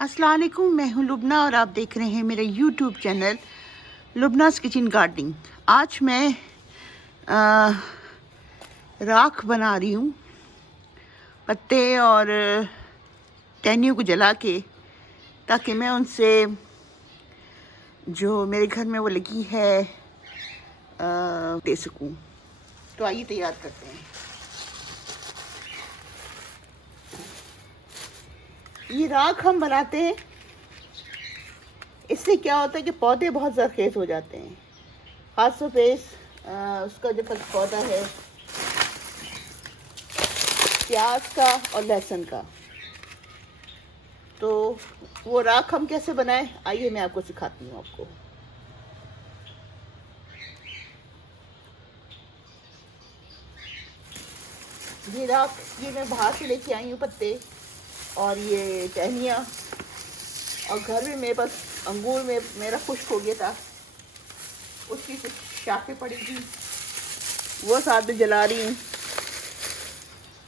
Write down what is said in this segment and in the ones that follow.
अस्सलाम वालेकुम, मैं हूँ लुबना और आप देख रहे हैं मेरा यूट्यूब चैनल लुबनास किचन गार्डनिंग। आज मैं राख बना रही हूँ पत्ते और टहनियों को जला के, ताकि मैं उनसे जो मेरे घर में वो लगी है दे सकूँ। तो आइए तैयार करते हैं। ये राख हम बनाते हैं, इससे क्या होता है कि पौधे बहुत ज़रखेज़ हो जाते हैं। खासतौर पे उसका जो पौधा है प्याज का और लहसुन का। तो वो राख हम कैसे बनाएं, आइए मैं आपको सिखाती हूँ आपको। ये राख ये मैं बाहर से लेके आई हूँ पत्ते और ये टहनियाँ, और घर में मेरे पास अंगूर में मेरा खुश्क हो गया था, उसकी कुछ शाखें पड़ी थी, वो साथ में जला रही हूँ।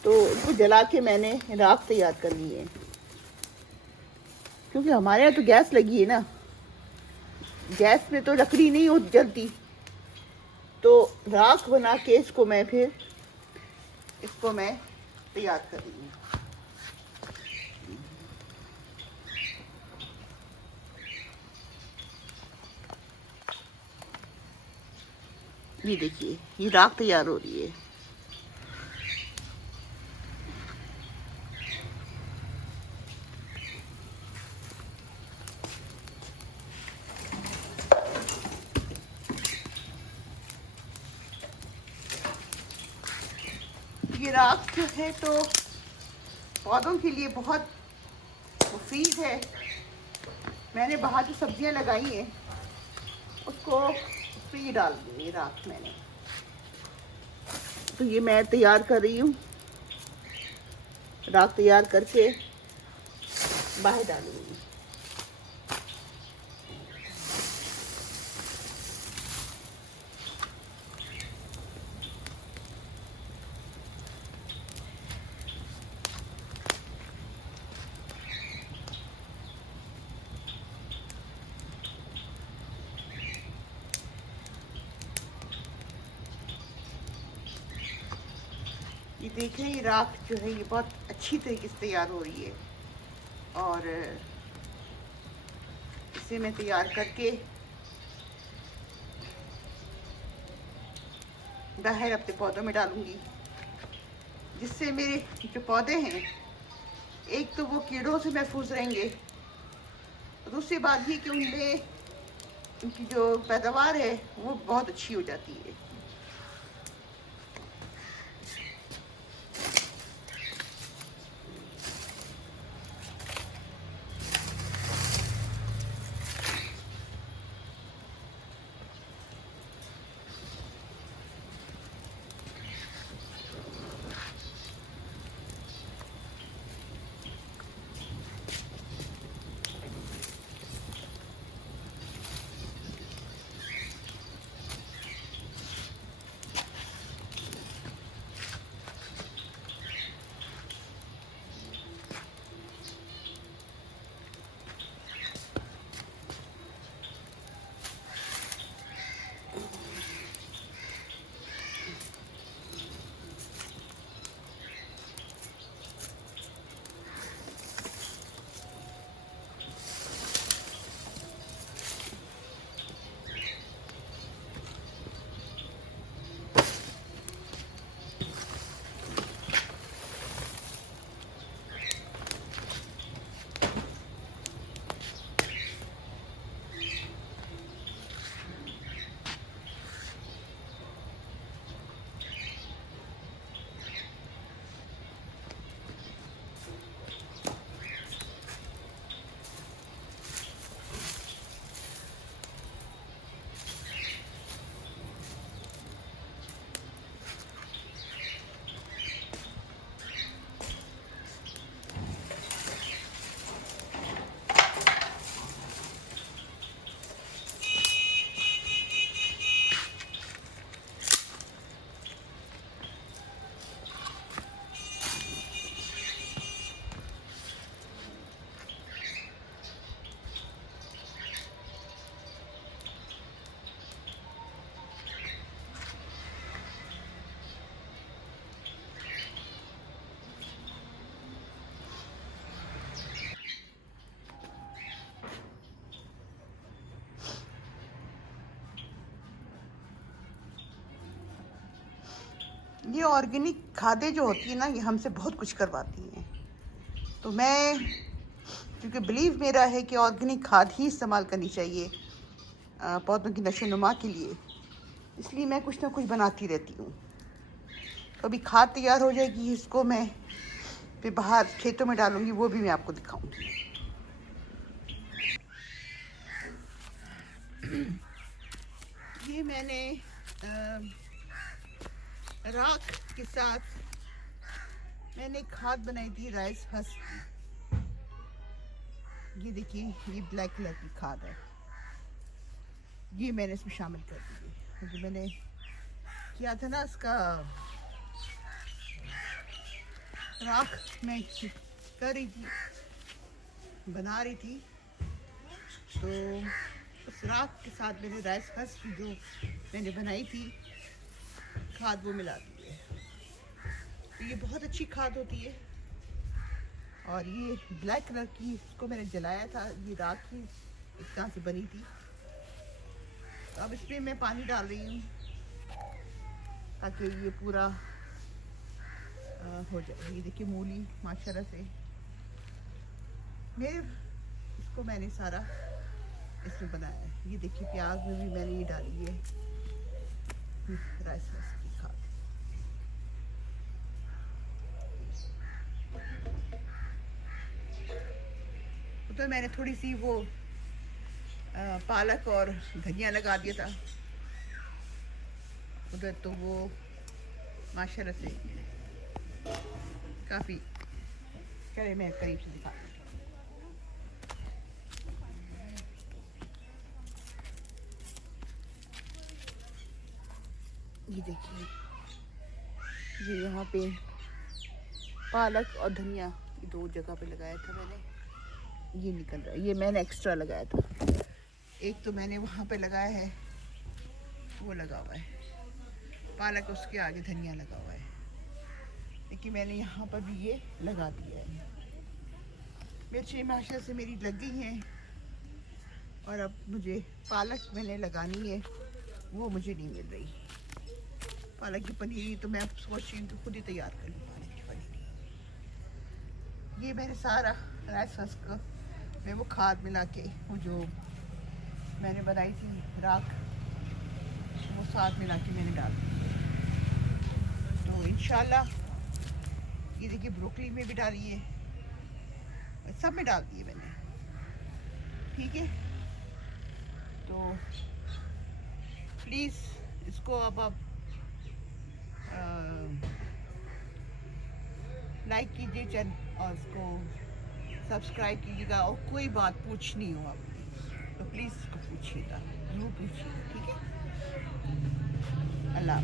तो उनको जला के मैंने राख तैयार कर ली है, क्योंकि हमारे यहाँ तो गैस लगी है ना, गैस में तो लकड़ी नहीं होती जलती। तो राख बना के इसको मैं तैयार कर रही हूँ। ये देखिए, ये राख तैयार हो रही है। ये राख जो है तो पौधों के लिए बहुत मुफीद है। मैंने बाहर जो सब्जियां लगाई हैं उसको उसमें ये डाल दी है राख मैंने। तो ये मैं तैयार कर रही हूँ, राख तैयार करके बाहर डालूंगी। ये देख रहे हैं, ये राख जो है ये बहुत अच्छी तरीके से तैयार हो रही है, और इसे मैं तैयार करके बाहर अपने पौधों में डालूंगी, जिससे मेरे जो पौधे हैं एक तो वो कीड़ों से महफूज रहेंगे, और दूसरी बात ये कि उनमें उनकी जो पैदावार है वो बहुत अच्छी हो जाती है। ये ऑर्गेनिक खादें जो होती है ना, ये हमसे बहुत कुछ करवाती हैं। तो मैं, क्योंकि बिलीव मेरा है कि ऑर्गेनिक खाद ही इस्तेमाल करनी चाहिए पौधों की नशोनुमा के लिए, इसलिए मैं कुछ ना कुछ बनाती रहती हूँ। तो अभी खाद तैयार हो जाएगी, इसको मैं फिर बाहर खेतों में डालूँगी, वो भी मैं आपको दिखाऊँगी। ये मैंने राख के साथ मैंने खाद बनाई थी राइस हस्क की। ये देखिए, ये ब्लैक कलर की खाद है, ये मैंने इसमें शामिल कर दी। क्योंकि मैंने किया था ना, इसका राख मैं कर रही थी, बना रही थी, तो उस राख के साथ मैंने राइस हस्क जो मैंने बनाई थी खाद वो मिला दी है। तो ये बहुत अच्छी खाद होती है। और ये ब्लैक कलर की, इसको मैंने जलाया था, ये राख की इस तरह से बनी थी। तो अब इसमें मैं पानी डाल रही हूँ ताकि ये पूरा हो जाए। ये देखिए मूली माशाल्लाह से मेरे, इसको मैंने सारा इसमें बनाया है। ये देखिए प्याज में भी मैंने ये डाली है राइस हस्क की खाद। तो मैंने थोड़ी सी वो पालक और धनिया लगा दिया था उधर, तो वो माशाल्लाह से काफ़ी। चलिए मैं करीब से दिखा, ये देखिए, ये यहाँ पे पालक और धनिया ये दो जगह पे लगाया था मैंने, ये निकल रहा है। ये मैंने एक्स्ट्रा लगाया था, एक तो मैंने वहाँ पे लगाया है, वो लगा हुआ है पालक, उसके आगे धनिया लगा हुआ है, लेकिन मैंने यहाँ पर भी ये लगा दिया है। मिर्ची माशाल्लाह से मेरी लग गई हैं, और अब मुझे पालक मैंने लगानी है, वो मुझे नहीं मिल रही। पालक की पनीर तो मैं सोच रही हूँ कि खुद ही तैयार कर लूँ पालक की पनीर। ये मैंने सारा राइस हस्क में वो खाद मिला के, वो जो मैंने बनाई थी राख, वो साथ मिला के मैंने डाल दी। तो इंशाल्लाह ये देखिए ब्रोकली में भी डाली है, सब में डाल दिए मैंने, ठीक है। तो प्लीज़ इसको अब आप लाइक कीजिए चैनल, और इसको सब्सक्राइब कीजिएगा। और कोई बात पूछनी हो आपकी तो प्लीज़ इसको पूछिएगा, ज़रूर पूछिएगा, ठीक है। अल्लाह।